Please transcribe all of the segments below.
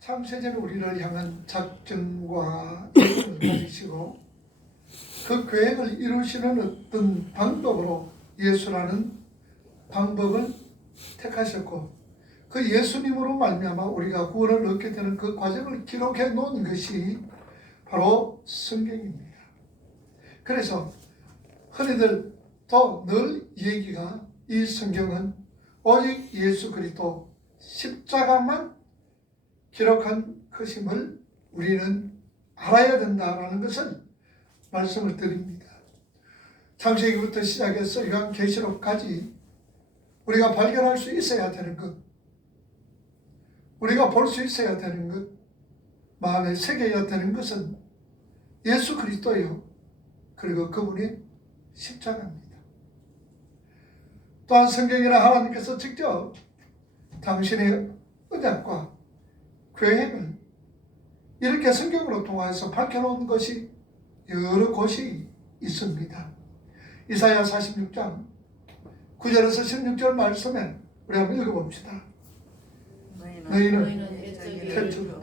창세전에 우리를 향한 작정과 계획을 가지시고 그 계획을 이루시는 어떤 방법으로 예수라는 방법을 택하셨고 그 예수님으로 말미암아 우리가 구원을 얻게 되는 그 과정을 기록해 놓은 것이 바로 성경입니다. 그래서 흔히들 또 늘 얘기가 이 성경은 오직 예수 그리스도 십자가만 기록한 것임을 우리는 알아야 된다라는 것을 말씀을 드립니다. 창세기부터 시작해서 요한계시록까지 우리가 발견할 수 있어야 되는 것, 우리가 볼 수 있어야 되는 것, 마음에 새겨야 되는 것은 예수 그리스도요, 그리고 그분의 십자가입니다. 또한 성경에는 하나님께서 직접 당신의 언약과 계획을 이렇게 성경으로 통하여서 밝혀놓은 것이 여러 곳이 있습니다. 이사야 46장 9절에서 16절 말씀에 우리 한번 읽어봅시다. 너희는 태초로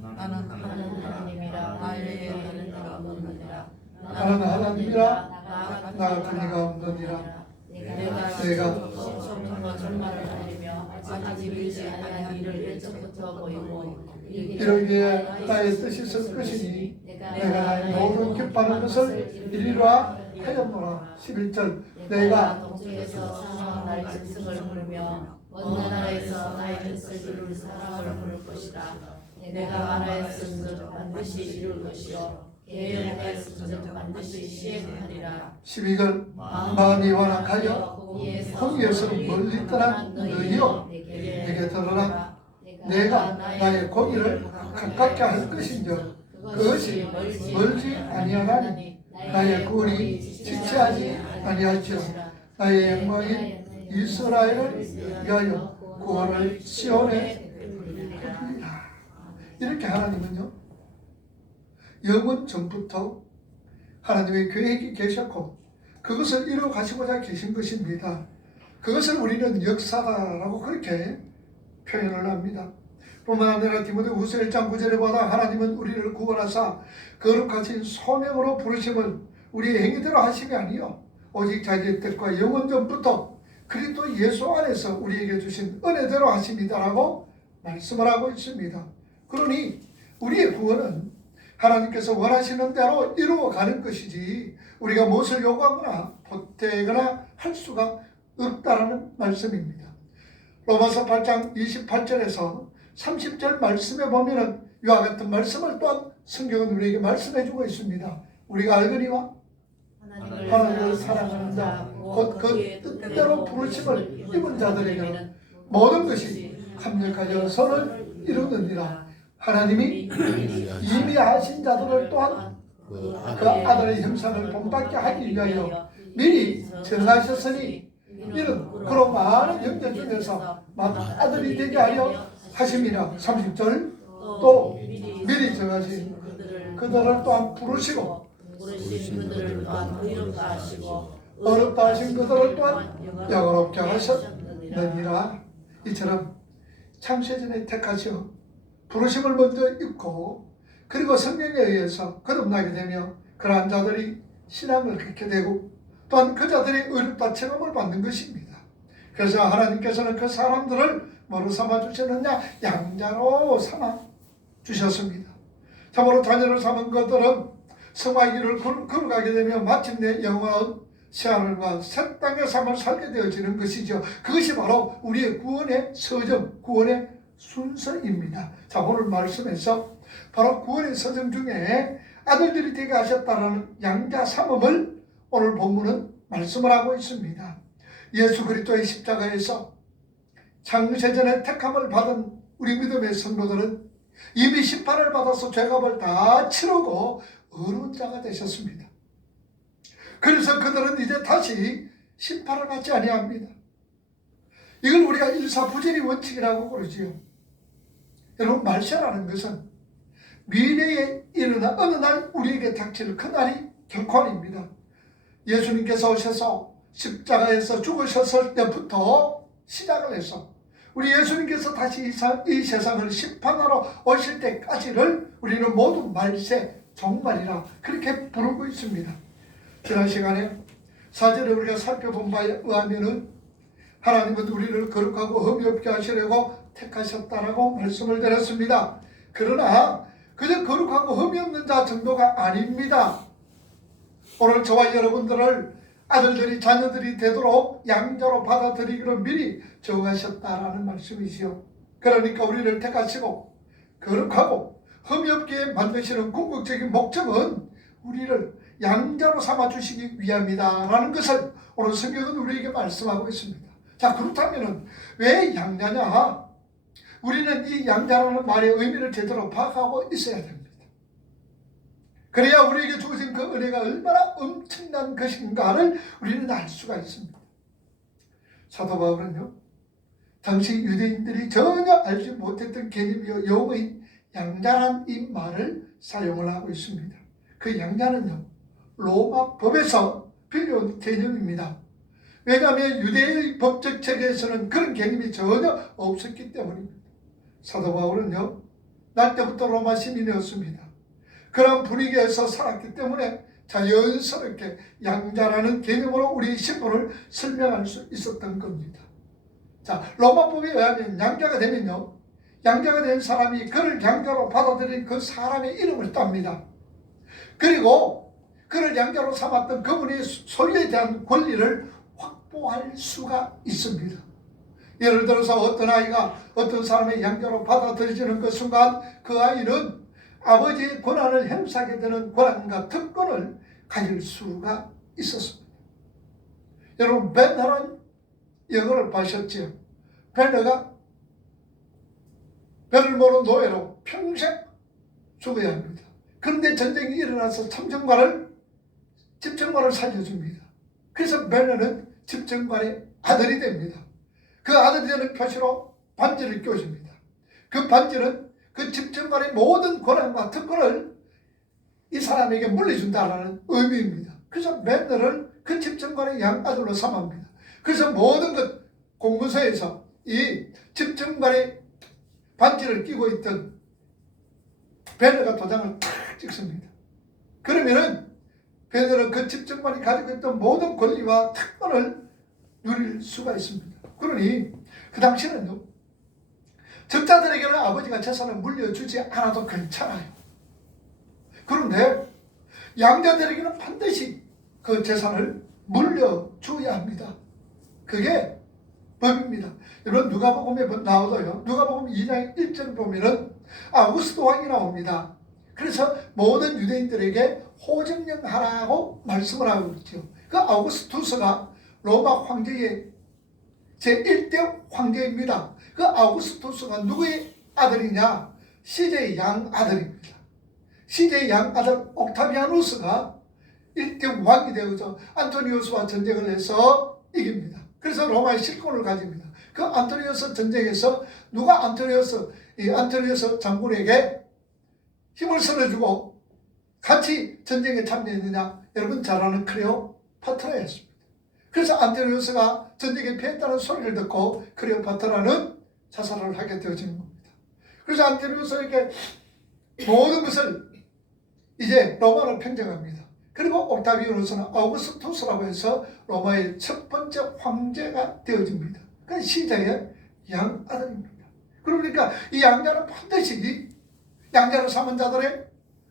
나는 하나님이라 나 외에 다른 이가 없느니라. 나는 하나님이라 나 그니가 없느니라. 내가 성령과 절마를 하리며 아직 이르지 아니한 일을 일찍부터 보이고 이러기에 나의 뜻이 설 것이니 내가 나의 모든 기뻐하는 것을 이리라 하였노라. 11절 내가 동쪽에서 사랑하는 나의 짐승을 부르며 먼 나라에서 나의 뜻을 이룰 사람을 부를 것이다. 내가 말하였은 것 반드시 이룰 것이요 계획하였은 것 반드시 시행하리라. 12절 마음이 완악하여 거기에서 멀리 떠난 너희여 내게 들어라. 내가 나의 공의를 가깝게 할 것인즉 그것이 멀지 아니하나니 나의 구원이 지체하지 아니할지라. 나의 영광인 이스라엘을 위하여 구원을 시온에 베푸리라. 이렇게 하나님은요 영원 전부터 하나님의 계획이 계셨고 그것을 이루어 가시고자 계신 것입니다. 그것을 우리는 역사다라고 그렇게 표현을 합니다. 뿐만 아니라 디모데후서 1장 9절에 보다 하나님은 우리를 구원하사 거룩하신 소명으로 부르심을 우리의 행위대로 하심이 아니요 오직 자기의 뜻과 영원 전부터 그리스도 예수 안에서 우리에게 주신 은혜대로 하심이다라고 말씀을 하고 있습니다. 그러니 우리의 구원은 하나님께서 원하시는 대로 이루어가는 것이지 우리가 무엇을 요구하거나 보태거나 할 수가 없다라는 말씀입니다. 로마서 8장 28절에서 30절 말씀에 보면은 이와 같은 말씀을 또한 성경은 우리에게 말씀해주고 있습니다. 우리가 알거니와 하나님을 사랑하는 자 곧 그 뜻대로 부르심을 입은 자들에게는 모든 것이 합력하여 선을 이루느니라. 하나님이 이미 하신 자들을 또한 그 아들의 형상을 본받게 하기 위하여 미리 정하셨으니 이는 그로 많은 형제 중에서 아들이 되게 하려 하심이라. 30절 또 미리 정하신 그들을 또한 부르시고 그들을 또한 의롭다 하시고 어렵다 하신 그들을 또한 영원롭게 하셨느니라. 이처럼 창세전에 택하시어 부르심을 먼저 입고 그리고 성령에 의해서 거듭나게 되며 그러한 자들이 신앙을 갖게 되고 또한 그 자들이 의롭다 체험을 받는 것입니다. 그래서 하나님께서는 그 사람들을 뭐로 삼아 주셨느냐? 양자로 삼아 주셨습니다. 참으로 자녀를 삼은 것들은 성화의 길을 걸어가게 되며 마침내 영원한 새하늘과 새 땅의 삶을 살게 되어지는 것이죠. 그것이 바로 우리의 구원의 서정, 구원의 순서입니다. 자, 오늘 말씀에서 바로 구원의 서정 중에 아들들이 되게 하셨다는 양자 삼음을 오늘 본문은 말씀을 하고 있습니다. 예수 그리스도의 십자가에서 창세전에 택함을 받은 우리 믿음의 성도들은 이미 심판을 받아서 죄값을 다 치르고 의로운 자가 되셨습니다. 그래서 그들은 이제 다시 심판을 받지 아니합니다. 이걸 우리가 일사부재리 원칙이라고 그러지요. 여러분, 말세라는 것은 미래에 일어나 어느 날 우리에게 닥칠 그날이 결코 아닙니다. 예수님께서 오셔서 십자가에서 죽으셨을 때부터 시작을 해서 우리 예수님께서 다시 이 세상을 심판하러 오실 때까지를 우리는 모두 말세 종말이라 그렇게 부르고 있습니다. 지난 시간에 4절에 우리가 살펴본 바에 의하면은 하나님은 우리를 거룩하고 흠이 없게 하시려고 택하셨다라고 말씀을 드렸습니다. 그러나 그저 거룩하고 흠이 없는 자 정도가 아닙니다. 오늘 저와 여러분들을 아들들이 자녀들이 되도록 양자로 받아들이기로 미리 정하셨다라는 말씀이시요. 그러니까 우리를 택하시고 거룩하고 흠이 없게 만드시는 궁극적인 목적은 우리를 양자로 삼아주시기 위함이다 라는 것을 오늘 성경은 우리에게 말씀하고 있습니다. 자, 그렇다면 왜 양자냐? 우리는 이 양자라는 말의 의미를 제대로 파악하고 있어야 됩니다. 그래야 우리에게 주어진 그 은혜가 얼마나 엄청난 것인가를 우리는 알 수가 있습니다. 사도 바울은요, 당시 유대인들이 전혀 알지 못했던 개념이요 용어인 양자란 이 말을 사용을 하고 있습니다. 그 양자는요, 로마 법에서 빌려온 개념입니다. 왜냐하면 유대의 법적 체계에서는 그런 개념이 전혀 없었기 때문입니다. 사도 바울은요, 날 때부터 로마 시민이었습니다. 그런 분위기에서 살았기 때문에 자연스럽게 양자라는 개념으로 우리 신분을 설명할 수 있었던 겁니다. 자, 로마법에 의하면 양자가 되면요, 양자가 된 사람이 그를 양자로 받아들인 그 사람의 이름을 땁니다. 그리고 그를 양자로 삼았던 그분의 소유에 대한 권리를 확보할 수가 있습니다. 예를 들어서 어떤 아이가 어떤 사람의 양자로 받아들여지는 그 순간 그 아이는 아버지의 권한을 행사하게 되는 권한과 특권을 가질 수가 있었습니다. 여러분, 벤너는 영어를 보셨지요? 벤너가 배를 모른 노예로 평생 죽어야 합니다. 그런데 전쟁이 일어나서 집정관을 살려줍니다. 그래서 벤너는 집정관의 아들이 됩니다. 그 아들이 되는 표시로 반지를 껴줍니다. 그 반지는 그 집정관의 모든 권한과 특권을 이 사람에게 물려준다는 의미입니다. 그래서 벤너를 그 집정관의 양아들로 삼합니다. 그래서 모든 것 공문서에서 이 집정관의 반지를 끼고 있던 벤너가 도장을 탁 찍습니다. 그러면은 벤너는 그 집정관이 가지고 있던 모든 권리와 특권을 누릴 수가 있습니다. 그러니 그 당시는요, 적자들에게는 아버지가 재산을 물려주지 않아도 괜찮아요. 그런데 양자들에게는 반드시 그 재산을 물려줘야 합니다. 그게 법입니다. 여러분, 누가복음에 나오도요, 누가복음 2장 1절 보면은 아우구스도 왕이 나옵니다. 그래서 모든 유대인들에게 호정령하라고 말씀을 하고 있죠. 그 아우구스투스가 로마 황제의 제1대 황제입니다. 그 아우구스투스가 누구의 아들이냐? 시제의 양아들입니다. 시제의 양아들 옥타비아누스가 1대 왕이 되어서 안토니우스와 전쟁을 해서 이깁니다. 그래서 로마의 실권을 가집니다. 그 안토니우스 전쟁에서 누가 안토니우스 장군에게 힘을 실어주고 같이 전쟁에 참여했느냐? 여러분 잘 아는 클레오파트라였습니다. 그래서 안토니우스가 전쟁에 패했다는 소리를 듣고 클레오파트라는 자살을 하게 되어지는 겁니다. 그래서 안토니우스에게 모든 것을 이제 로마로 평정합니다. 그리고 옥타비아누스는 아우구스투스라고 해서 로마의 첫 번째 황제가 되어집니다. 그 시제의 양아들입니다. 그러니까 이 양자는 반드시 양자를 삼은 자들의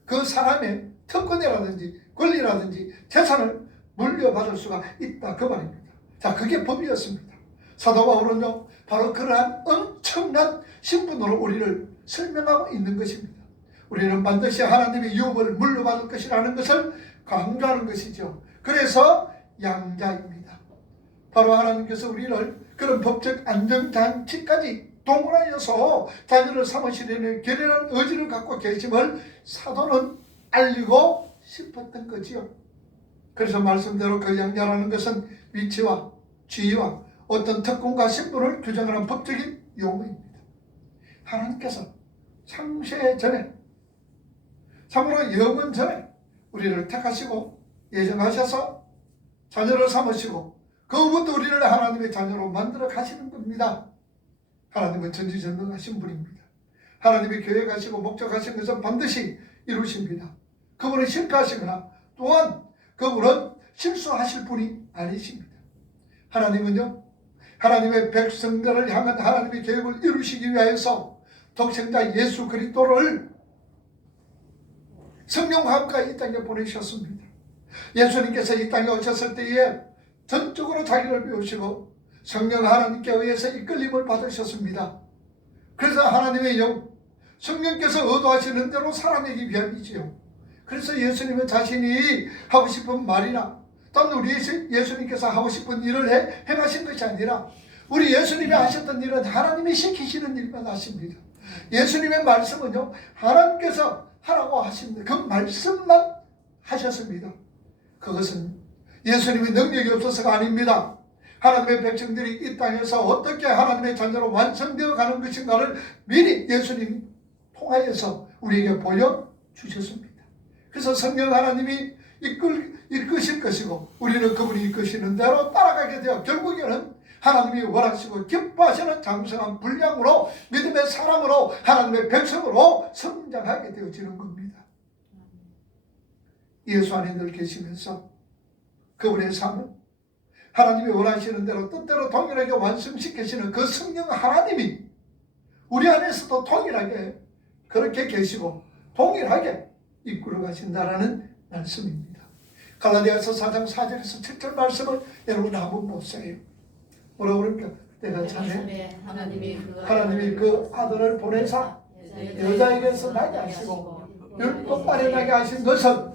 그 사람의 특권이라든지 권리라든지 재산을 물려받을 수가 있다, 그 말입니다. 자, 그게 법이었습니다. 사도 바울은요, 바로 그러한 엄청난 신분으로 우리를 설명하고 있는 것입니다. 우리는 반드시 하나님의 유업을 물려받을 것이라는 것을 강조하는 것이죠. 그래서 양자입니다. 바로 하나님께서 우리를 그런 법적 안정장치까지 동원하여서 자녀를 삼으시려는 결연한 의지를 갖고 계심을 사도는 알리고 싶었던 거지요. 그래서 말씀대로 그 양자라는 것은 위치와 지위와 어떤 특권과 신분을 규정하는 법적인 용어입니다. 하나님께서 창세 전에, 참으로 영원 전에 우리를 택하시고 예정하셔서 자녀를 삼으시고 그부터 우리를 하나님의 자녀로 만들어 가시는 겁니다. 하나님은 전지전능하신 분입니다. 하나님이 계획하시고 목적하신 것은 반드시 이루십니다. 그분은 실패하시거나 또한 그분은 실수하실 분이 아니십니다. 하나님은요, 하나님의 백성들을 향한 하나님의 계획을 이루시기 위해서 독생자 예수 그리스도를 성령과 함께 이 땅에 보내셨습니다. 예수님께서 이 땅에 오셨을 때에 전적으로 자기를 비우시고 성령 하나님께 의해서 이끌림을 받으셨습니다. 그래서 하나님의 영, 성령께서 의도하시는 대로 살아내기 위함이지요. 그래서 예수님은 자신이 하고 싶은 말이나 또는 우리 예수님께서 하고 싶은 일을 행하신 것이 아니라 우리 예수님이 하셨던 일은 하나님이 시키시는 일만 하십니다. 예수님의 말씀은요, 하나님께서 하라고 하십니다. 그 말씀만 하셨습니다. 그것은 예수님의 능력이 없어서가 아닙니다. 하나님의 백성들이 이 땅에서 어떻게 하나님의 자녀로 완성되어 가는 것인가를 미리 예수님 통하여서 우리에게 보여주셨습니다. 그래서 성령 하나님이 이끄실 것이고 우리는 그분이 이끄시는 대로 따라가게 되어 결국에는 하나님이 원하시고 기뻐하시는 장성한 분량으로 믿음의 사람으로 하나님의 백성으로 성장하게 되어지는 겁니다. 예수 안에 늘 계시면서 그분의 삶은 하나님이 원하시는 대로 뜻대로 동일하게 완성시키시는 그 성령 하나님이 우리 안에서도 동일하게 그렇게 계시고 동일하게 이끌어 가신다라는 말씀입니다. 갈라디아서 4장 4절에서 7절 말씀을 여러분 한번 보세요. 뭐라고 그럽니까? 내가 자네 하나님이 그 아들을 보내사 여자에게서 나게 하시고 율법 아래 나게 하신 것은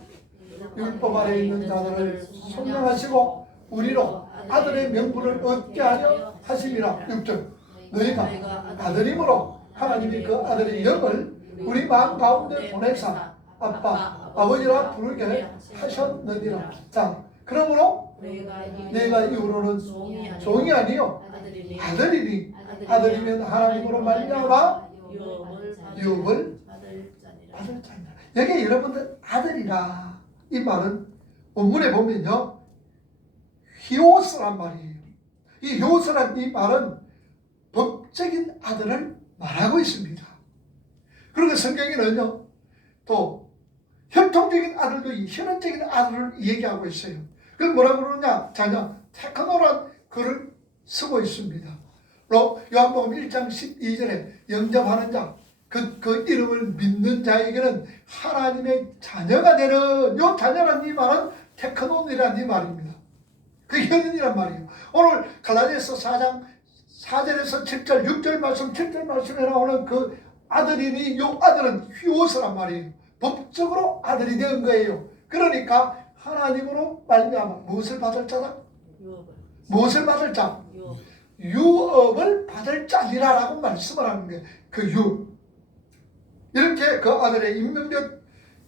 율법 아래 있는 자들을 속량하시고 우리로 아들의 명분을 얻게 하려 하심이라. 6절 너희가 아들임으로 하나님이 그 아들의 영을 우리 마음 가운데 보내사 아빠, 아버지라 부르게 하셨느니라. 자, 그러므로 내가 이후로는 종이 아니요 아들이니 아들이면 하나님으로 말미암아 유업을 받을 자니라. 여기 여러분들 아들이라 이 말은 본문에 보면요 히오스란 말이에요. 이 히오스란 이 말은 법적인 아들을 말하고 있습니다. 그리고 성경에는요 또 형통적인 아들도 현원적인 아들을 얘기하고 있어요. 그걸 뭐라고 그러냐? 자녀 테크노란 글을 쓰고 있습니다. 요한복음 1장 12절에 영접하는 자, 그 이름을 믿는 자에게는 하나님의 자녀가 되는 요 자녀란 이 말은 테크논이란 이 말입니다. 그 현원이란 말이에요. 오늘 갈라디아서 4장 4절에서 7절, 6절 말씀, 7절 말씀에 나오는 그 아들이니 요 아들은 휘오스란 말이에요. 법적으로 아들이 된 거예요. 그러니까 하나님으로 말미암아 무엇을 받을 자다? 무엇을 받을 자? 유업을 받을 자리라라고 말씀을 하는 거예요. 그 유. 이렇게 그 아들의 임명된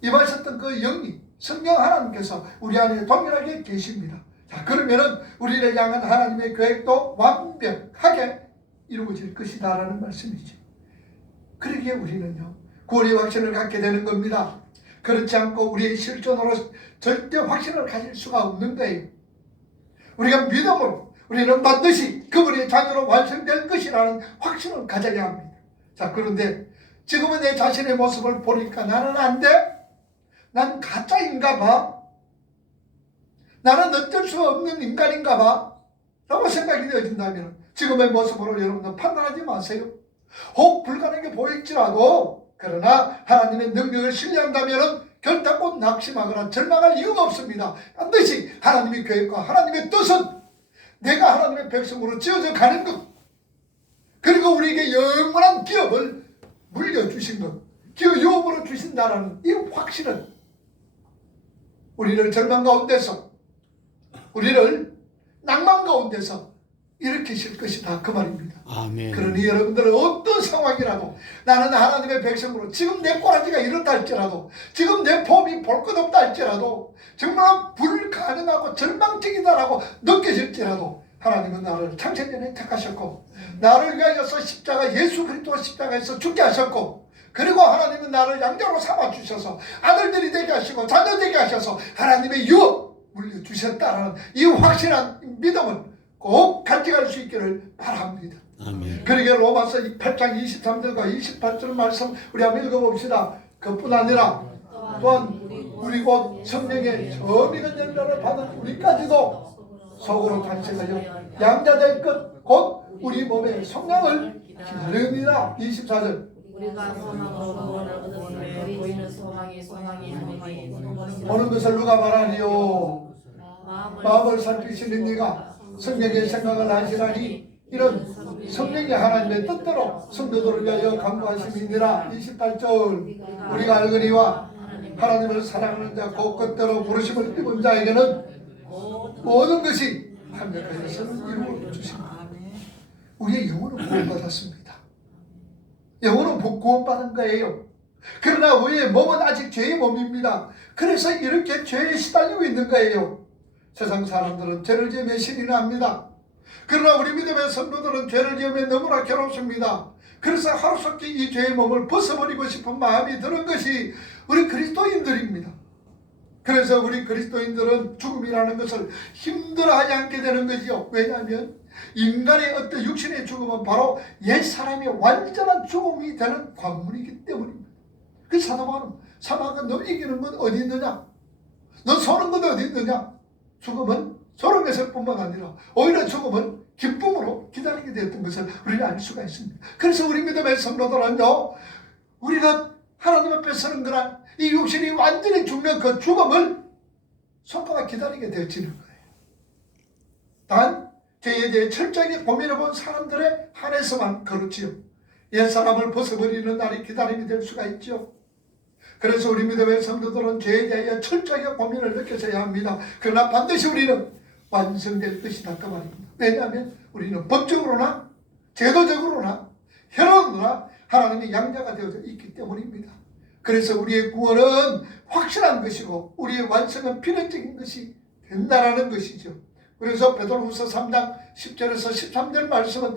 임하셨던 그 영이 성령 하나님께서 우리 안에 동일하게 계십니다. 자, 그러면은 우리를 향한 하나님의 계획도 완벽하게 이루어질 것이다라는 말씀이죠. 그러기에 우리는요 구원의 확신을 갖게 되는 겁니다. 그렇지 않고 우리의 실존으로 절대 확신을 가질 수가 없는 거예요. 우리가 믿음으로 우리는 반드시 그분의 자녀로 완성될 것이라는 확신을 가져야 합니다. 자, 그런데 지금은 내 자신의 모습을 보니까 나는 안 돼? 난 가짜인가 봐? 나는 어쩔 수 없는 인간인가 봐? 라고 생각이 되어진다면 지금의 모습으로 여러분들 판단하지 마세요. 혹 불가능해 보일지라도 그러나 하나님의 능력을 신뢰한다면 결단코 낙심하거나 절망할 이유가 없습니다. 반드시 하나님의 계획과 하나님의 뜻은 내가 하나님의 백성으로 지어져 가는 것, 그리고 우리에게 영원한 기업을 물려주신 것, 기업 유업으로 주신다라는 이 확신은 우리를 절망 가운데서, 우리를 낭만 가운데서 일으키실 것이다, 그 말입니다. 아멘. 그러니 여러분들은 어떤 상황이라도 나는 하나님의 백성으로 지금 내 꼬라지가 이렇다 할지라도, 지금 내 폼이 볼 것 없다 할지라도, 정말 불가능하고 절망적이다라고 느껴질지라도 하나님은 나를 창세전에 택하셨고 나를 위하여서 십자가 예수 그리스도 십자가에서 죽게 하셨고, 그리고 하나님은 나를 양자로 삼아주셔서 아들들이 되게 하시고 자녀 되게 하셔서 하나님의 유업 물려주셨다라는 이 확실한 믿음을 꼭 간직할 수 있기를 바랍니다. 아멘. 그러게 로마서 8장 23절과 28절 말씀 우리 한번 읽어봅시다. 그뿐 아니라 또한 우리 곧 성령의 처음이건 열매를 받은 우리까지도 속으로 탄식하여 양자될 것 곧 우리 몸의 속량을 기다리느니라. 24절. 우리가 소망으로 구원을 얻었으며 보이는 소망이 아니니 보는 것을 누가 말하니요? 마음을 살피시는 이가 성령의 생각을 하시라니 이런 성령이 하나님의 뜻대로 성도들을 위하여 강구하심이니라. 28절. 우리가 알거니와 하나님을 사랑하는 자 곧 그때로 부르심을 입은 자에게는 모든 것이 완벽하여서 이루어 주십니다. 우리의 영혼은 구원받았습니다. 영혼은 구원받은 거예요. 그러나 우리의 몸은 아직 죄의 몸입니다. 그래서 이렇게 죄에 시달리고 있는 거예요. 세상 사람들은 죄를 지으며 신이 납니다. 그러나 우리 믿음의 성도들은 죄를 지으며 너무나 괴롭습니다. 그래서 하루속히 이 죄의 몸을 벗어버리고 싶은 마음이 드는 것이 우리 그리스도인들입니다. 그래서 우리 그리스도인들은 죽음이라는 것을 힘들어하지 않게 되는 거지요. 왜냐하면 인간의 어떤 육신의 죽음은 바로 옛 사람의 완전한 죽음이 되는 관문이기 때문입니다. 그 사도바울은 사망은 너 이기는 건 어디 있느냐? 너 서는 건 어디 있느냐? 죽음은 소름 돋을 뿐만 아니라 오히려 죽음은 기쁨으로 기다리게 되었던 것을 우리는 알 수가 있습니다. 그래서 우리 믿음의 성도들은요, 우리가 하나님 앞에 서는 그날 이 육신이 완전히 죽는 그 죽음을 손꼽아 기다리게 되어지는 거예요. 단 죄에 대해 철저하게 고민해본 사람들의 한해서만 그렇지요. 옛사람을 벗어버리는 날이 기다림이 될 수가 있죠. 그래서 우리 믿음의 성도들은 죄에 대하여 철저하게 고민을 느껴져야 합니다. 그러나 반드시 우리는 완성될 것이다 그 말입니다. 왜냐하면 우리는 법적으로나 제도적으로나 혈연으로나 하나님의 양자가 되어져 있기 때문입니다. 그래서 우리의 구원은 확실한 것이고 우리의 완성은 필연적인 것이 된다라는 것이죠. 그래서 베드로후서 3장 10절에서 13절 말씀은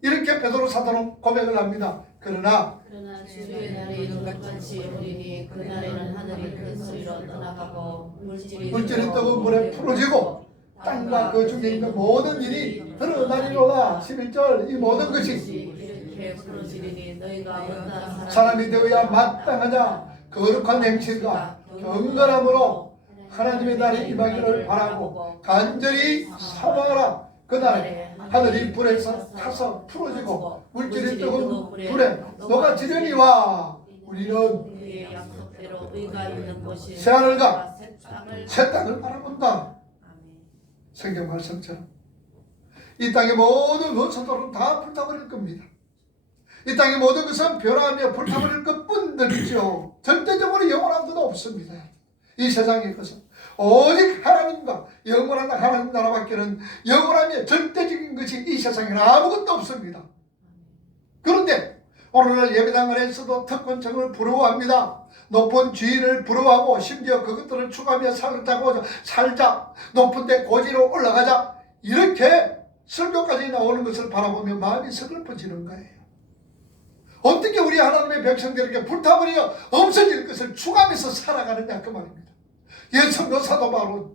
이렇게 베드로 사도는 고백을 합니다. 그러나 주의 날에 이룬 것 같이 오리니 그날에는 하늘이 큰 소리로 떠나가고 물질이 뜨거운 물에 풀어지고 땅과 그 중에 있는 모든 일이 드러나리로다. 11절. 이 모든 것이 이렇게 부러지리니 너희가 어떠한 사람이 되어야 마땅하자 거룩한 행실과 경건함으로 하나님의 날이 임하기를 바라고 간절히 사모하라. 그날 하늘이 불에서 타서 풀어지고 물질이 뜨거운 불에 녹아지려니와 우리는 그의 약속대로 의가 있는 곳이 새하늘과 새 새 땅을 바라본다. 성경 말씀처럼 이 땅의 모든 원소들은 다 불타버릴 겁니다. 이 땅의 모든 것은 변화하며 불타버릴 것뿐이죠. 절대적으로 영원한 것 없습니다. 이 세상의 것은 오직 하나님과 영원한 하나님 나라밖에는 영원하며 절대적인 것이 이 세상에는 아무것도 없습니다. 그런데 오늘날 예배당 안에서도 특권층을 부러워합니다. 높은 지위를 부러워하고 심지어 그것들을 추구하며 살자, 높은 데 고지로 올라가자, 이렇게 설교까지 나오는 것을 바라보며 마음이 서글퍼지는 거예요. 어떻게 우리 하나님의 백성들에게 불타버려 없어질 것을 추구하면서 살아가느냐 그 말입니다. 옛 성도 사도 바울은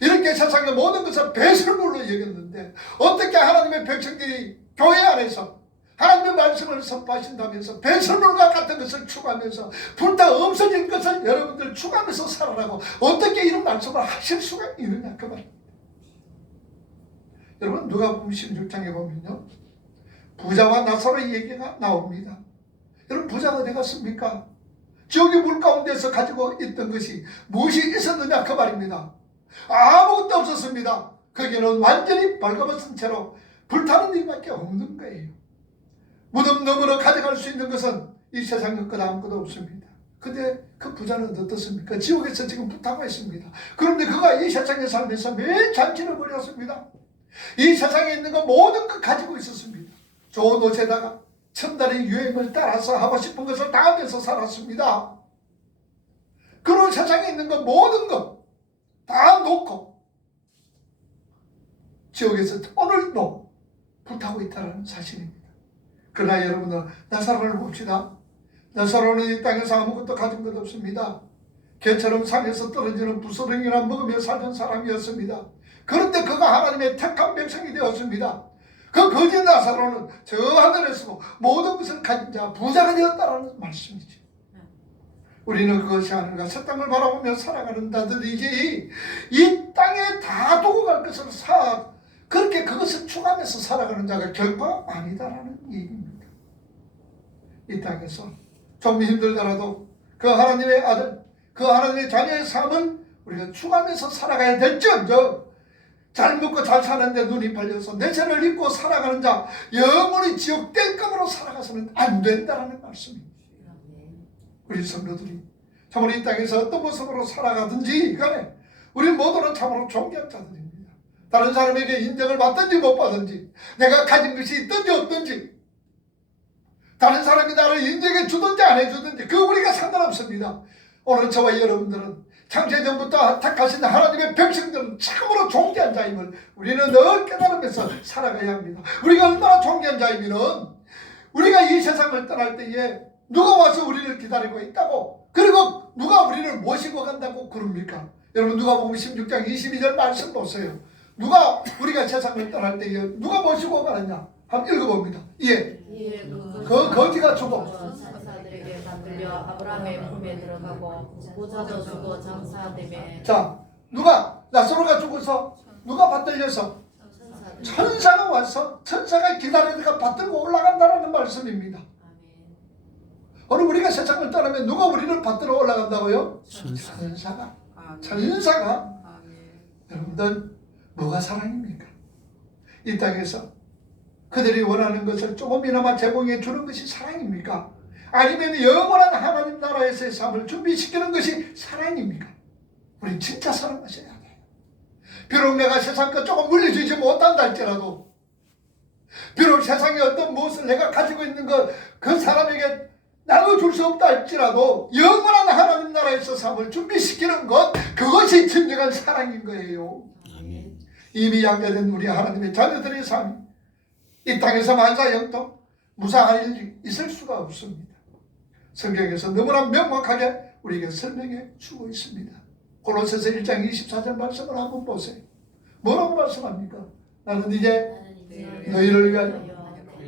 이렇게 세상의 모든 것을 배설물로 여겼는데 어떻게 하나님의 백성들이 교회 안에서 하나님의 말씀을 선포하신다면서 배설물과 같은 것을 추구하면서 불타 없어질 것을 여러분들 추구하면서 살아라고 어떻게 이런 말씀을 하실 수가 있느냐 그 말입니다. 여러분 누가복음 16장에 보면요, 부자와 나사로의 얘기가 나옵니다. 여러분 부자가 어디 갔습니까? 지옥의 물 가운데서 가지고 있던 것이 무엇이 있었느냐 그 말입니다. 아무것도 없었습니다. 거기는 완전히 벌거벗은 채로 불타는 일밖에 없는 거예요. 무덤 너머로 가져갈 수 있는 것은 이 세상의 것 아무것도 없습니다. 근데 그 부자는 어떻습니까? 지옥에서 지금 불타고 있습니다. 그런데 그가 이 세상에 살면서 매일 잔치를 벌였습니다. 이 세상에 있는 거 모든 것 가지고 있었습니다. 좋은 옷에다가 첨단의 유행을 따라서 하고 싶은 것을 다 하면서 살았습니다. 그런 세상에 있는 거 모든 것 다 놓고 지옥에서 오늘도 불타고 있다는 사실입니다. 그러나 여러분은 나사로를 봅시다. 나사로는 이 땅에서 아무것도 가진 것 없습니다. 개처럼 산에서 떨어지는 부스러기나 먹으며 살던 사람이었습니다. 그런데 그가 하나님의 택한 백성이 되었습니다. 그 거짓 나사로는 저 하늘에서 모든 것을 가진 자 부자가 되었다라는 말씀이죠. 우리는 그것이 하늘과 새 땅을 바라보며 살아가는 자들이지 이 땅에 다 두고 갈 것을 그렇게 그것을 추구하면서 살아가는 자가 결코 아니다라는 얘기입니다. 이 땅에서 좀 힘들더라도 그 하나님의 아들, 그 하나님의 자녀의 삶을 우리가 추구하면서 살아가야 될지언정 잘 먹고 잘 사는데 눈이 팔려서 내 죄를 잊고 살아가는 자 영원히 지옥 뗄감으로 살아가서는 안 된다라는 말씀입니다. 우리 성도들이 참으로 이 땅에서 어떤 모습으로 살아가든지 간에 우리 모두는 참으로 존귀한 자들입니다. 다른 사람에게 인정을 받든지 못 받든지 내가 가진 것이 있든지 없든지 다른 사람이 나를 인정해 주든지 안 해주든지 그 우리가 상관없습니다. 오늘 저와 여러분들은 창세전부터 택하신 하나님의 백성들은 참으로 존귀한 자임을 우리는 늘 깨달으면서 살아가야 합니다. 우리가 얼마나 존귀한 자이면은 우리가 이 세상을 떠날 때에 누가 와서 우리를 기다리고 있다고 그리고 누가 우리를 모시고 간다고 그럽니까? 여러분 누가복음 16장 22절 말씀 보세요. 누가 우리가 세상을 떠날 때에 누가 모시고 가느냐? 한번 읽어봅니다. 그 거지가 죽어 천사들에게 받들려 아브라함의 품에 들어가고 보자도 죽어 장사되매. 자, 누가 나사로가 죽어서 누가 받들려서 천사가 와서 천사가 기다리다가 받들고 올라간다라는 말씀입니다. 오늘 우리가 세상을 떠나면 누가 우리를 받들어 올라간다고요? 천사가. 여러분들 뭐가 사랑입니까? 이 땅에서 그들이 원하는 것을 조금이나마 제공해 주는 것이 사랑입니까? 아니면 영원한 하나님 나라에서의 삶을 준비시키는 것이 사랑입니까? 우리 진짜 사랑하셔야 돼요. 비록 내가 세상 것 조금 물려주지 못한다 할지라도 비록 세상에 어떤 무엇을 내가 가지고 있는 것 그 사람에게 나눠줄 수 없다 할지라도 영원한 하나님 나라에서 삶을 준비시키는 것 그것이 진정한 사랑인 거예요. 이미 양자된 우리 하나님의 자녀들의 삶이 이 땅에서 만사형통 무상한 일이 있을 수가 없습니다. 성경에서 너무나 명확하게 우리에게 설명해 주고 있습니다. 골로새서 1장 24절 말씀을 한번 보세요. 뭐라고 말씀합니까? 나는 이제 너희를 위하여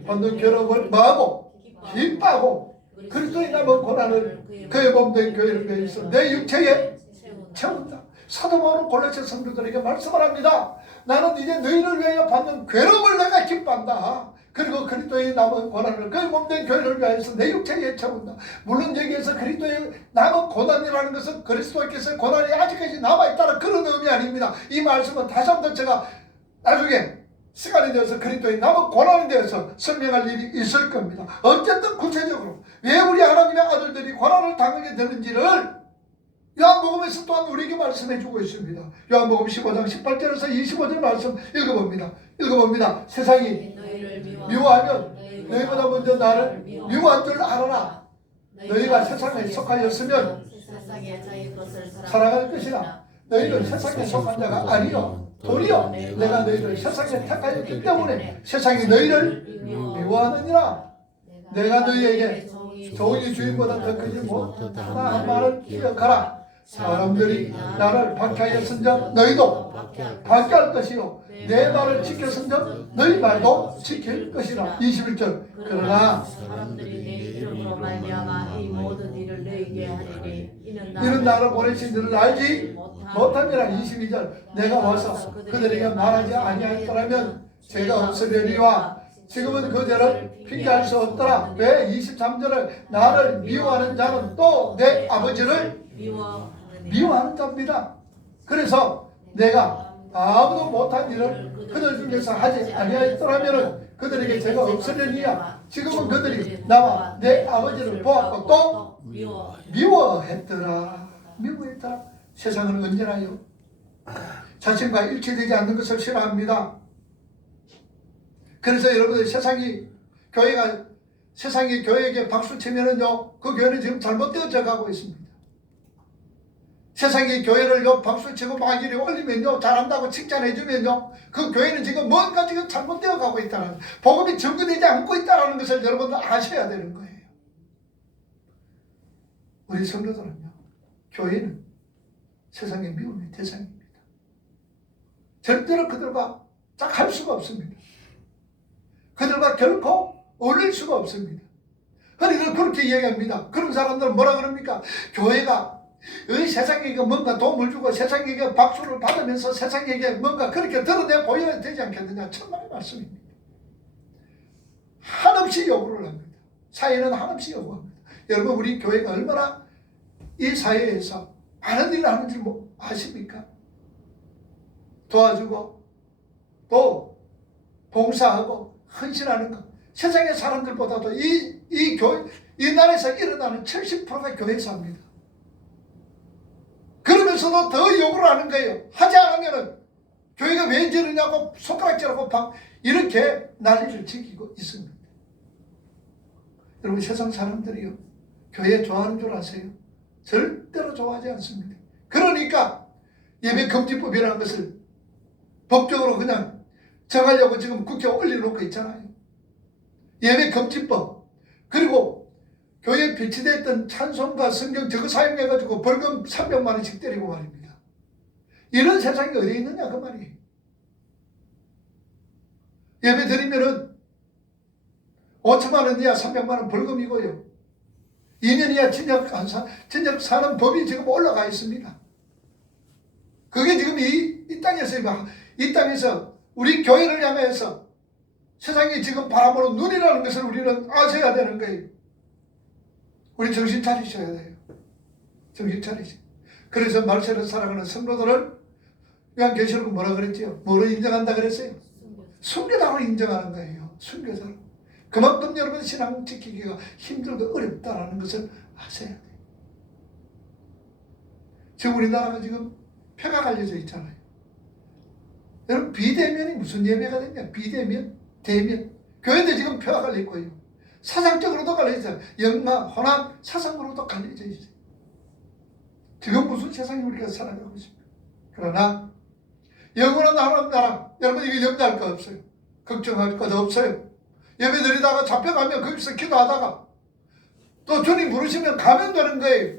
받는 괴로움을 뭐하고 기뻐하고 그리스도의 남은 고난을 그의 몸된 교회를 위해서 내 육체에 채운다. 사도 바울은 골로새 성도들에게 말씀을 합니다. 나는 이제 너희를 위하여 받는 괴로움을 내가 기뻐한다. 그리고 그리스도의 남은 고난을 그의 몸된 교회를 위하여서 내 육체에 채운다. 물론 여기에서 그리스도의 남은 고난이라는 것은 그리스도께서 고난이 아직까지 남아있다는 그런 의미 아닙니다. 이 말씀은 다시 한번 제가 나중에 시간이 되어서 그리스도의 남은 고난에 대해서 설명할 일이 있을 겁니다. 어쨌든 구체적으로 왜 우리 하나님의 아들들이 고난을 당하게 되는지를 요한복음에서 또한 우리에게 말씀해 주고 있습니다. 요한복음 15장 18절에서 25절 말씀 읽어봅니다. 세상이 미워하면 너희보다 먼저 나를 미워한 줄 알아라. 너희가 세상에 속하였으면 사랑할 것이라. 너희는 세상에 속한 자가 아니요 도리요 내가 너희를 세상에 택하였기 때문에 세상이 너희를 미워하느니라. 내가 너희에게 종이 주인보다 더 크지 못하다 한 말을 기억하라. 사람들이 나를 박해하였은즉 너희도 박해할 것이요 내 말을 지켰은즉 너희 말도 지킬 것이라. 21절 그러나 사람들이 내 이름으로 말미암아 이 모든 일을 너희에게 하리니 이는 나를 보내신 너를 알지 못함이라. 22절 내가 와서 그들에게 말하지 아니하였더라면 죄가 없으려니와 지금은 그 죄를 핑계할 수 없더라. 왜? 23절에 나를 미워하는 자는 또 내 아버지를 미워하는 자입니다. 그래서 내가 아무도 못한 일을 그들 중에서 하지 아니하였더라면 그들에게 죄가 없으려니와 지금은 그들이 나와 내 아버지를 보았고 또 미워했더라. 세상은 언제나요 자신과 일치되지 않는 것을 싫어합니다. 그래서 여러분들 세상이 교회에게 박수 치면은요 그 교회는 지금 잘못되어져 가고 있습니다. 세상이 교회를 박수 치고 막 이리 올리면요 잘한다고 칭찬해주면요 그 교회는 지금 뭔가 지금 잘못되어 가고 있다는 복음이 증거되지 않고 있다는 것을 여러분들 아셔야 되는 거예요. 우리 성도들은요 교회는 세상의 미움의 대상입니다. 절대로 그들과 짝할 수가 없습니다. 그들과 결코 어울릴 수가 없습니다. 흔히들 그렇게 이야기합니다. 그런 사람들은 뭐라 그럽니까? 교회가 세상에게 뭔가 도움을 주고 세상에게 박수를 받으면서 세상에게 뭔가 그렇게 드러내 보여야 되지 않겠느냐. 천만의 말씀입니다. 한없이 요구를 합니다. 사회는 한없이 요구합니다. 여러분, 우리 교회가 얼마나 이 사회에서 많은 일을 하는지 아십니까? 도와주고 또 봉사하고 헌신하는 것, 세상의 사람들보다도 이 나라에서 일어나는 70%가 교회에서 합니다. 그러면서도 더 요구를 하는 거예요. 하지 않으면 교회가 왜 저러냐고 손가락질하고 이렇게 난리를 지키고 있습니다. 여러분, 세상 사람들이요, 교회 좋아하는 줄 아세요? 절대로 좋아하지 않습니다. 그러니까 예배 금지법이라는 것을 법적으로 그냥 정하려고 지금 국회에 올려놓고 있잖아요. 예배 금지법, 그리고 교회에 배치됐던 찬송가 성경 저거 사용해가지고 벌금 300만 원씩 때리고 말입니다. 이런 세상이 어디 있느냐 그 말이에요. 예배 드리면은 5천만 원 이하 300만 원 벌금이고요. 2년 이하 전역 사는 법이 지금 올라가 있습니다. 그게 지금 이 땅에서 우리 교회를 향해서 세상이 지금 바라보는 눈이라는 것을 우리는 아셔야 되는 거예요. 우리 정신 차리셔야 돼요. 정신 차리셔. 그래서 말세를 살아가는 성도들을 요한계시록은 뭐라 그랬지요? 뭐로 인정한다 그랬어요? 순교자로 인정하는 거예요. 순교자로. 그만큼 여러분 신앙 지키기가 힘들고 어렵다는 것을 아셔야 돼요. 지금 우리나라가 지금 폐가 갈려져 있잖아요. 여러분, 비대면이 무슨 예배가 됐냐? 비대면, 대면. 교회도 지금 폐가 갈려 있고요. 사상적으로도 갈려 있어요. 영마, 혼합, 사상으로도 갈려져 있어요. 지금 무슨 세상에 우리가 살아가고 있습니까? 그러나 영원한 하나님 나라, 여러분 이거 염려할 거 없어요. 걱정할 것도 없어요. 예배 드리다가 잡혀가면 거기서 기도하다가 또 주님 부르시면 가면 되는 거예요.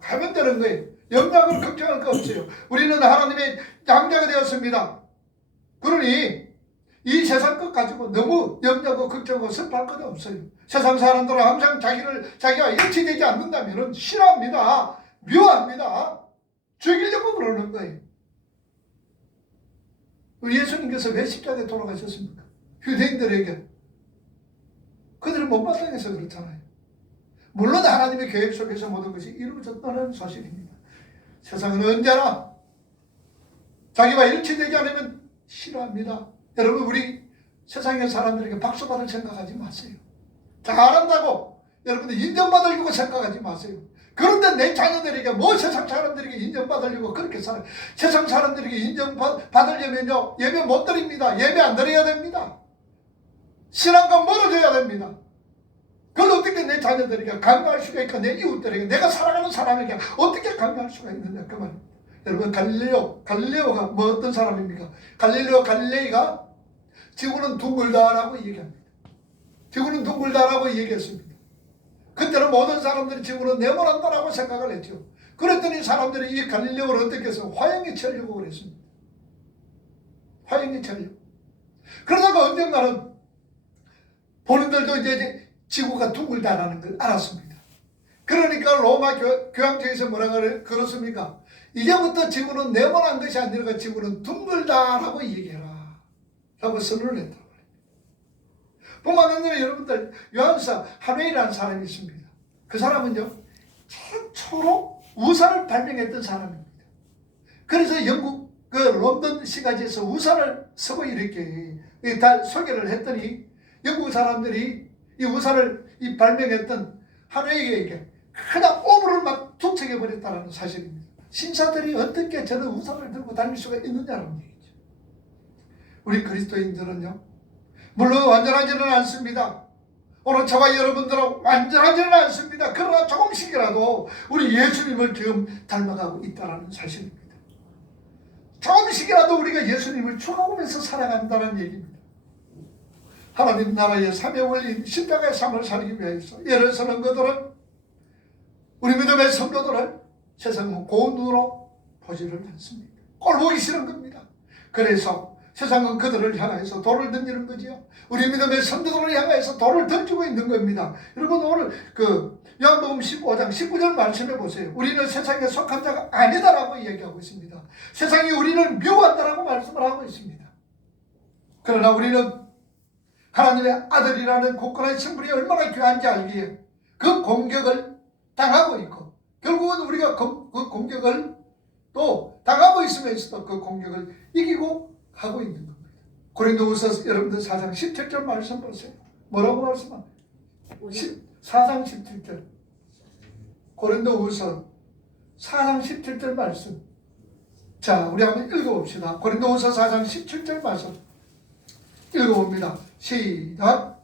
가면 되는 거예요. 염려하고 걱정할 거 없어요. 우리는 하나님의 양자가 되었습니다. 그러니 이 세상 것 가지고 너무 염려하고 걱정하고 슬퍼할 것도 없어요. 세상 사람들은 항상 자기가 일치되지 않는다면 싫어합니다. 묘합니다. 죽이려고 그러는 거예요. 예수님께서 왜 십자가에 돌아가셨습니까? 유대인들에게. 그들은 못마땅해서 그렇잖아요. 물론 하나님의 계획 속에서 모든 것이 이루어졌다는 사실입니다. 세상은 언제나 자기와 일치되지 않으면 싫어합니다. 여러분, 우리 세상의 사람들에게 박수 받을 생각하지 마세요. 잘한다고 여러분들 인정받으려고 생각하지 마세요. 그런데 내 자녀들에게 세상 사람들에게 인정받으려고 그렇게 살아요. 세상 사람들에게 인정받으려면요, 예배 못 드립니다. 예배 안 드려야 됩니다. 신앙과 멀어져야 됩니다. 그걸 어떻게 내 자녀들에게 강요할 수가 있고 내 이웃들에게 내가 살아가는 사람에게 어떻게 강요할 수가 있느냐 그 말입니다. 여러분, 갈릴레오가 어떤 사람입니까? 갈릴레이가 지구는 둥글다라고 얘기합니다. 지구는 둥글다라고 얘기했습니다. 그때는 모든 사람들이 지구는 네모난다라고 생각을 했죠. 그랬더니 사람들이 이 갈릴레오를 어떻게 해서 화형에 치려고 그랬습니다. 화형에 치려고. 그러다가 언젠가는 본인들도 이제 지구가 둥글다라는 걸 알았습니다. 그러니까 로마 교황청에서 뭐라 그렇습니까? 이제부터 지구는 네모난 것이 아니라 지구는 둥글다라고 얘기해라 라고 선언을 했다고 합니다. 뿐만 아니라 여러분들, 요한사 하웨이라는 사람이 있습니다. 그 사람은요, 최초로 우산을 발명했던 사람입니다. 그래서 영국 런던 시가지에서 우산을 쓰고 이렇게 다 소개를 했더니 영국 사람들이 이 우산을 발명했던 하웨이에게 그냥 오물을 막 투척해버렸다는 사실입니다. 신사들이 어떻게 저는 우산을 들고 다닐 수가 있느냐는 얘기죠. 우리 그리스도인들은요, 물론 완전하지는 않습니다. 오늘 저와 여러분들은 완전하지는 않습니다. 그러나 조금씩이라도 우리 예수님을 지금 닮아가고 있다는 사실입니다. 조금씩이라도 우리가 예수님을 추구하면서 살아간다는 얘기입니다. 하나님 나라의 삶의 원리인 십자가의 삶을 살기 위해서 예를 서는 것들은 우리 믿음의 성도들은 세상은 고운 눈으로 보지를 않습니다. 꼴 보기 싫은 겁니다. 그래서 세상은 그들을 향해서 돌을 던지는 거지요. 우리 믿음의 성도들을 향해서 돌을 던지고 있는 겁니다. 여러분 오늘 요한복음 15장 19절 말씀해 보세요. 우리는 세상에 속한 자가 아니다라고 이야기하고 있습니다. 세상이 우리를 미워한다라고 말씀을 하고 있습니다. 그러나 우리는 하나님의 아들이라는 굳건한 신분이 얼마나 귀한지 알기에 그 공격을 당하고 있고, 결국은 우리가 그 공격을 또 당하고 있으면서도 그 공격을 이기고 가고 있는 겁니다. 고린도후서 여러분들 4장 17절 말씀 보세요. 뭐라고 말씀하세요? 4장 17절. 고린도후서 4장 17절 말씀. 자, 우리 한번 읽어봅시다. 고린도후서 4장 17절 말씀 읽어봅니다. 시작.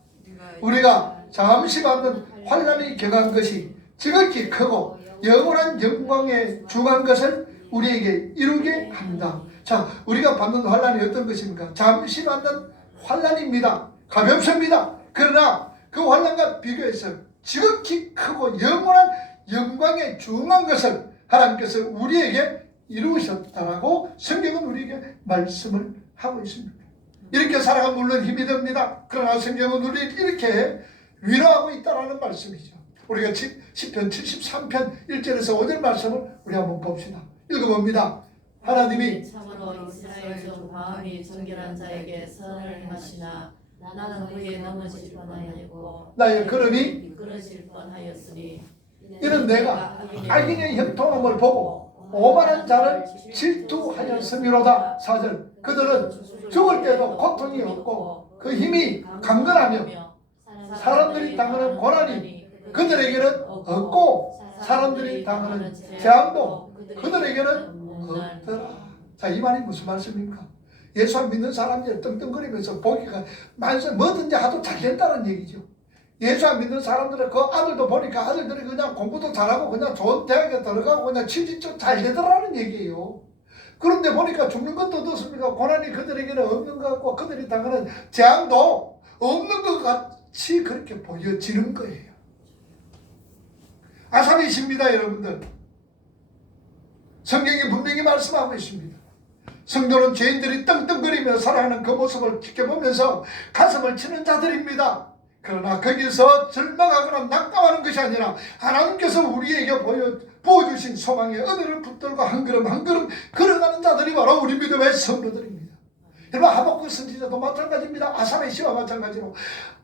우리가 잠시 받는 환난이 격한 것이 지극히 크고 영원한 영광에 중한 것을 우리에게 이루게 합니다. 자, 우리가 받는 환난이 어떤 것입니까? 잠시 받는 환난입니다. 가볍습니다. 그러나 그 환난과 비교해서 지극히 크고 영원한 영광에 중한 것을 하나님께서 우리에게 이루셨다라고 성경은 우리에게 말씀을 하고 있습니다. 이렇게 살아가면 물론 힘이 듭니다. 그러나 성경은 우리를 이렇게 위로하고 있다는 말씀이죠. 우리가 시편 73편 1절에서 5절 말씀을 우리 한번 봅시다. 읽어봅니다. 하나님이 참으로 이스라엘 중 마음이 정결한 자에게 선을 행하시나 나는 그에 넘어질 뻔하였고 나의 걸음이 미끄러질 뻔하였으니 이는 내가 악인의 형통함을 보고 오만한 자를 질투하였음이로다. 4절. 그들은 죽을 때도 고통이 없고 그 힘이 강건하며 사람들이 당하는 고난이 그들에게는 없고 사람들이 당하는 재앙도 그들에게는 없더라. 자, 이 말이 무슨 말씀입니까? 예수 안 믿는 사람들이 떵떵거리면서 보기가 뭐든지 하도 잘 된다는 얘기죠. 예수 안 믿는 사람들은 그 아들도 보니까 아들들이 그냥 공부도 잘하고 그냥 좋은 대학에 들어가고 그냥 취직도 잘 되더라는 얘기예요. 그런데 보니까 죽는 것도 어떻습니까? 고난이 그들에게는 없는 것 같고 그들이 당하는 재앙도 없는 것 같이 그렇게 보여지는 거예요. 아삽이십니다, 여러분들. 성경이 분명히 말씀하고 있습니다. 성도는 죄인들이 떵떵거리며 살아가는 그 모습을 지켜보면서 가슴을 치는 자들입니다. 그러나 거기서 절망하거나 낙담하는 것이 아니라 하나님께서 우리에게 부어주신 소망의 은혜를 붙들고 한 걸음 한 걸음 걸어가는 자들이 바로 우리 믿음의 성도들입니다. 여러분 하박국 선지자도 마찬가지입니다. 아삽의 시와 마찬가지로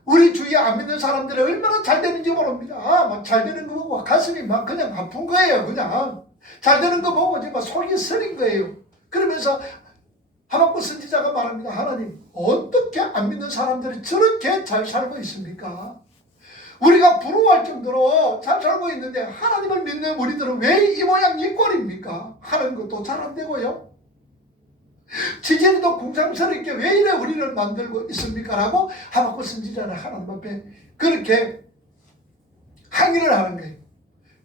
우리 주위에 안 믿는 사람들이 얼마나 잘 되는지 모릅니다. 막 잘 되는 거 보고 가슴이 막 그냥 아픈 거예요. 그냥 잘 되는 거 보고 정말 속이 쓰린 거예요. 그러면서 하박국 선지자가 말합니다. 하나님, 어떻게 안 믿는 사람들이 저렇게 잘 살고 있습니까? 우리가 부러워할 정도로 잘 살고 있는데 하나님을 믿는 우리들은 왜 이 모양 이 꼴입니까? 하는 것도 잘 안 되고요. 지젤이도 궁상스럽게 왜 이래 우리를 만들고 있습니까? 라고 하박국 선지자는 하나님 앞에 그렇게 항의를 하는 거예요.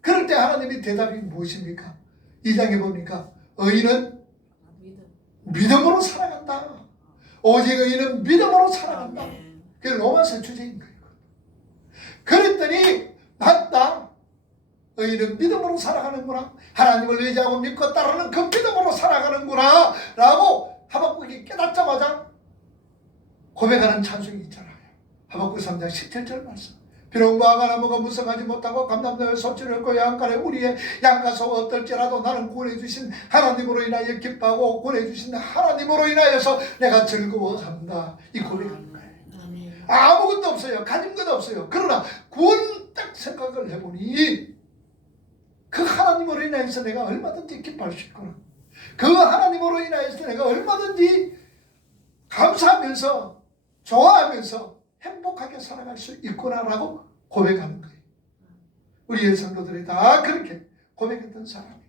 그럴 때 하나님의 대답이 무엇입니까? 2장에 보니까 의인은 믿음으로 살아간다. 오직 의인은 믿음으로 살아간다. 그게 로마서 주제인 거예요. 그랬더니 맞다. 의인은 믿음으로 살아가는구나. 하나님을 의지하고 믿고 따르는 그 믿음으로 살아가는구나 라고 하박국이 깨닫자마자 고백하는 찬송이 있잖아요. 하박국 3장 17절 말씀. 비록 무화과 나무가 무성하지 못하고 감람나무에 섭취를 했고 양간에 우리의 양가소가 어떨지라도 나는 구원해주신 하나님으로 인하여 기뻐하고 구원해주신 하나님으로 인하여서 내가 즐거워한다. 이 고백하는 거예요. 아무것도 없어요. 가진 것도 없어요. 그러나 구원 딱 생각을 해보니 그 하나님으로 인하여서 내가 얼마든지 기뻐할 수 있구나. 그 하나님으로 인하여서 내가 얼마든지 감사하면서 좋아하면서 행복하게 살아갈 수 있구나라고 고백하는 거예요. 우리의 성도들이 다 그렇게 고백했던 사람입니다.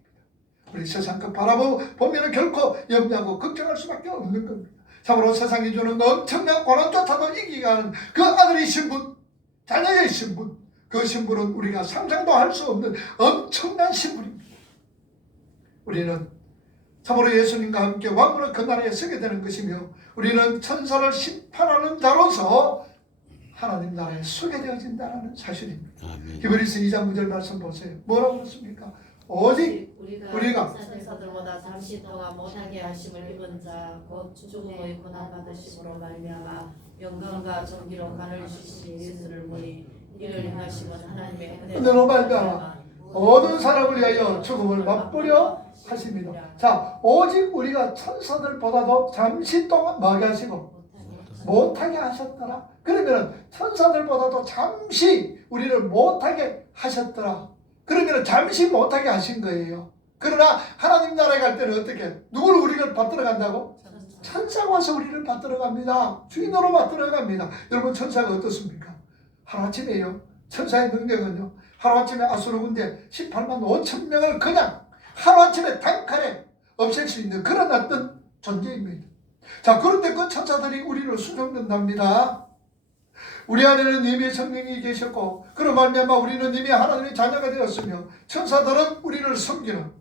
우리 세상 것 바라보면 결코 염려하고 걱정할 수밖에 없는 겁니다. 참으로 세상이 주는 엄청난 고난조차도 이기가 하는 그 아들의 신분, 자녀의 신분, 그 신분은 우리가 상상도 할 수 없는 엄청난 신분입니다. 우리는 참으로 예수님과 함께 왕으로 그 나라에 서게 되는 것이며 우리는 천사를 심판하는 자로서 하나님 나라에 서게 되어진다는 사실입니다. 히브리서 2장 9절 말씀 보세요. 뭐라고 그랬습니까? 오직 우리가 천사들보다 잠시 동안 못하게 하심을 입은 자 곧 죽음의 고난 받으심으로 말미암아 영광과 존귀로 간을 주신 예수를 보니 이를 행하심은 하나님의 은혜로 말미암아 모든 사람을 위하여 죽음을 맛보려 하십니다. 자, 오직 우리가 천사들보다도 잠시 동안 뭐하게 하시고 못하게 하셨더라. 그러면 천사들보다도 잠시 우리를 못하게 하셨더라. 그러면 잠시 못하게 하신 거예요. 그러나 하나님 나라에 갈 때는 어떻게? 누구를 우리를 받들어 간다고? 천사가 와서 우리를 받들어 갑니다. 주인으로 받들어 갑니다. 여러분 천사가 어떻습니까? 하루아침에요. 천사의 능력은요. 하루아침에 아수르 군대 18만 5천 명을 그냥 하루아침에 단칼에 없앨 수 있는 그런 어떤 존재입니다. 자, 그런데 그 천사들이 우리를 수종된답니다. 우리 안에는 이미 성령이 계셨고 그런 말미암아 우리는 이미 하나님의 자녀가 되었으며 천사들은 우리를 섬기는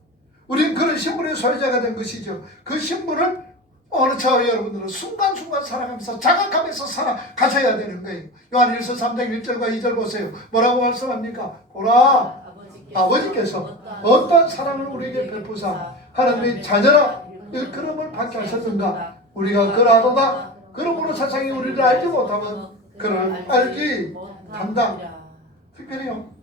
우리는 그런 신분의 소유자가 된 것이죠. 그 신분을 오늘 저와 여러분들은 순간순간 살아가면서 자각하면서 살아가셔야 되는 거예요. 요한일서 3장 1절과 2절 보세요. 뭐라고 말씀합니까? 보라 아버지께서 어떤 사랑을 우리에게 베푸사 하나님의 자녀라 일컬음을 받게 하셨는가. 우리가 그라도다 그러므로 세상이 우리를 알지 못하면 그를 알지 한다. 특별히요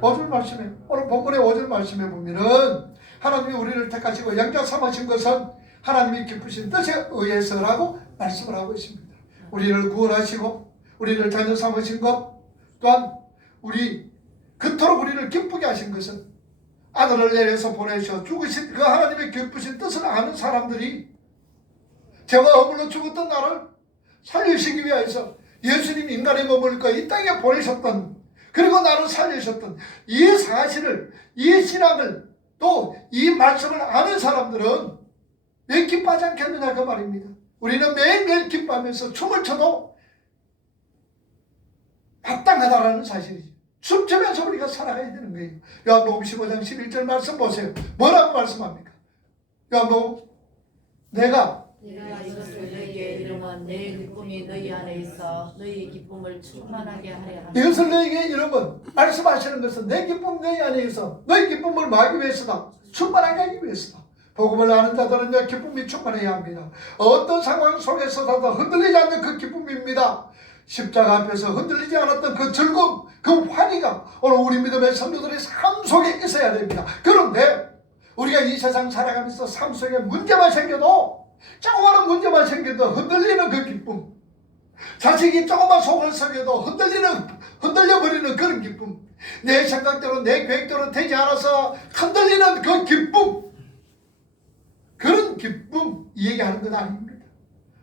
5절 말씀에 오늘 본문의 5절 말씀에 보면은 하나님이 우리를 택하시고 양자 삼으신 것은 하나님이 기쁘신 뜻에 의해서라고 말씀을 하고 있습니다. 우리를 구원하시고 우리를 자녀 삼으신 것 또한 우리 그토록 우리를 기쁘게 하신 것은 아들을 내려서 보내셔 죽으신 그 하나님의 기쁘신 뜻을 아는 사람들이 죄와 허물로 죽었던 나를 살리시기 위해서 예수님 인간의 몸을 이 땅에 보내셨던 그리고 나를 살리셨던 이 사실을 이 신앙을 또 이 말씀을 아는 사람들은 왜 기뻐하지 않겠느냐 그 말입니다. 우리는 매일매일 기뻐하면서 춤을 춰도 마땅하다라는 사실이죠. 춤추면서 우리가 살아가야 되는 거예요. 요한복음 15장 11절 말씀 보세요. 뭐라고 말씀합니까? 요한복음 내가 이것을 너희에게 이름은 내 기쁨이 너희 안에 있어 너희 기쁨을 충만하게 하려 합니다. 이것을 너희에게 이름은 말씀하시는 것은 내 기쁨 너희 안에 있어 너희 기쁨을 마기 위해서다. 충만하게 하기 위해서다. 복음을 아는 자들은 기쁨이 충만해야 합니다. 어떤 상황 속에서도 흔들리지 않는 그 기쁨입니다. 십자가 앞에서 흔들리지 않았던 그 즐거움, 그 환희가 오늘 우리 믿음의 성도들의 삶 속에 있어야 됩니다. 그런데 우리가 이 세상 살아가면서 삶 속에 문제만 생겨도 조그마한 문제만 생겨도 흔들리는 그 기쁨, 자식이 조그만 속을 썩여도 흔들려버리는 그런 기쁨, 내 생각대로 내 계획대로 되지 않아서 흔들리는 그 기쁨, 그런 기쁨 얘기하는 건 아닙니다.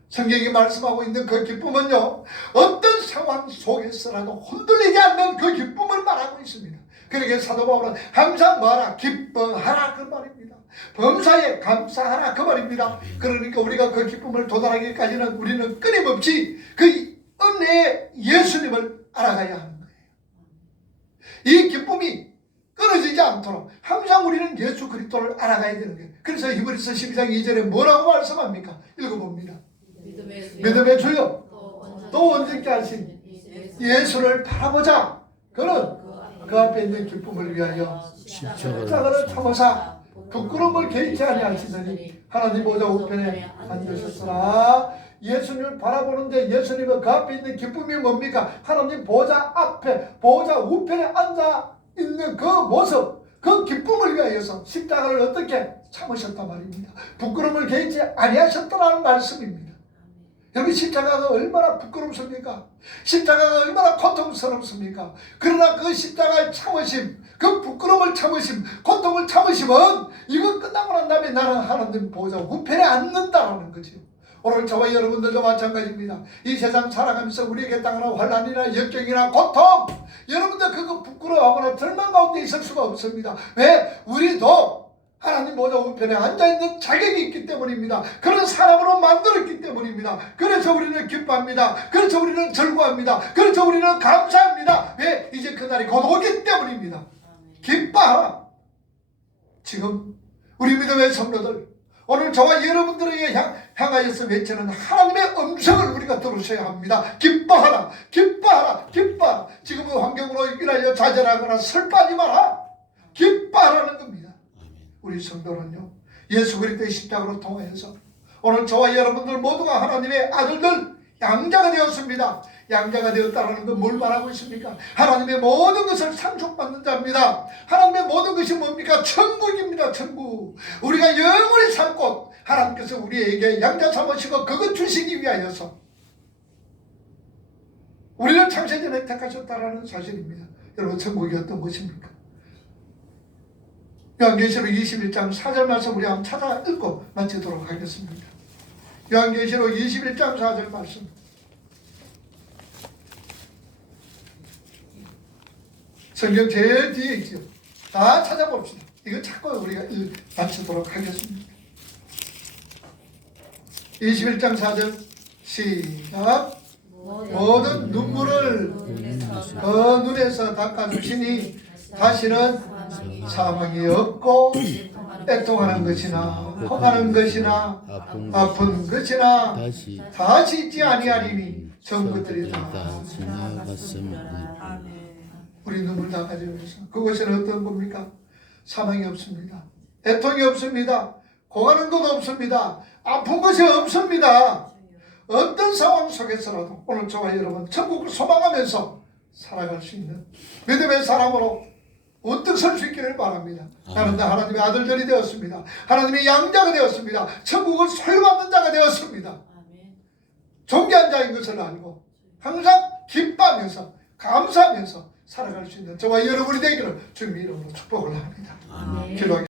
성경이 말씀하고 있는 그 기쁨은요 어떤 상황 속에서라도 흔들리지 않는 그 기쁨을 말하고 있습니다. 그러기에 사도 바울은 항상 뭐하라? 기뻐하라 그 말입니다. 범사에 감사하라 그 말입니다. 그러니까 우리가 그 기쁨을 도달하기까지는 우리는 끊임없이 그 은혜의 예수님을 알아가야 하는 거예요. 이 기쁨이 끊어지지 않도록 항상 우리는 예수 그리스도를 알아가야 되는 거예요. 그래서 히브리서 12장 2절에 뭐라고 말씀합니까? 읽어봅니다. 믿음의 주여 또 온전케 하신 예수를 바라보자. 그는 그 앞에 있는 기쁨을 위하여 십자가를 참으사 부끄러움을 개의치 아니하시더니 하나님 보좌 우편에 앉으셨으나 예수님을 바라보는데 예수님은 그 앞에 있는 기쁨이 뭡니까? 하나님 보좌 앞에 보좌 우편에 앉아 있는 그 모습, 그 기쁨을 위하여서 십자가를 어떻게 참으셨단 말입니다. 부끄러움을 개의치 아니하셨다는 말씀입니다. 여러분 십자가가 얼마나 부끄럽습니까? 십자가가 얼마나 고통스럽습니까? 그러나 그 십자가의 참으심, 그 부끄러움을 참으심, 고통을 참으심은 이거 끝나고 난 다음에 나는 하나님 보좌 우편에 앉는다라는 거죠. 오늘 저와 여러분들도 마찬가지입니다. 이 세상 살아가면서 우리에게 당하는 환난이나 역경이나 고통, 여러분들 그거 부끄러워하거나 절망 가운데 있을 수가 없습니다. 왜? 우리도 하나님 보좌 우편에 앉아있는 자격이 있기 때문입니다. 그런 사람으로 만들었기 때문입니다. 그래서 우리는 기뻐합니다. 그래서 우리는 즐거워합니다. 그래서 우리는 감사합니다. 왜? 이제 그날이 곧 오기 때문입니다. 기뻐하라. 지금 우리 믿음의 성도들, 오늘 저와 여러분들에게 향하여서 외치는 하나님의 음성을 우리가 들으셔야 합니다. 기뻐하라, 기뻐하라, 기뻐하라. 지금의 환경으로 인하여 좌절하거나 슬퍼하지 마라. 기뻐하라는 겁니다. 우리 성도는요, 예수 그리스도의 십자가로 통하여서 오늘 저와 여러분들 모두가 하나님의 아들들, 양자가 되었습니다. 양자가 되었다는 건 뭘 말하고 있습니까? 하나님의 모든 것을 상속받는 자입니다. 하나님의 모든 것이 뭡니까? 천국입니다. 천국. 우리가 영원히 살 곳, 하나님께서 우리에게 양자 삼으시고 그것 주시기 위하여서 우리를 창세전에 택하셨다라는 사실입니다. 여러분, 천국이 어떤 것입니까? 요한계시록 21장 4절 말씀 우리 한번 찾아 읽고 마치도록 하겠습니다. 요한계시록 21장 4절 말씀. 성경 제일 뒤에 있죠. 다 찾아봅시다. 이거 찾고 우리가 마치도록 하겠습니다. 21장 4절 시작. 모든 눈물을 그 눈에서 닦아주시니 다시는 사망이 없고 애통하는 것이나 혹하는 것이나 아픈 것이나 다시 있지 아니하리니 전 것들이 다 지나갔습니다. 우리 눈물 닦아주면서 그것은 어떤 겁니까? 사망이 없습니다. 애통이 없습니다. 고가는 것 없습니다. 아픈 것이 없습니다. 어떤 상황 속에서라도 오늘 저와 여러분 천국을 소망하면서 살아갈 수 있는 믿음의 사람으로 우뚝 설 수 있기를 바랍니다. 나는 다 하나님의 아들들이 되었습니다. 하나님의 양자가 되었습니다. 천국을 소유받는 자가 되었습니다. 존귀한 자인 것을 알고 항상 기뻐하면서 감사하면서 살아갈 수 있는 저와 여러분이 되기를 주님의 이름으로 축복을 합니다. 기도하겠습니다.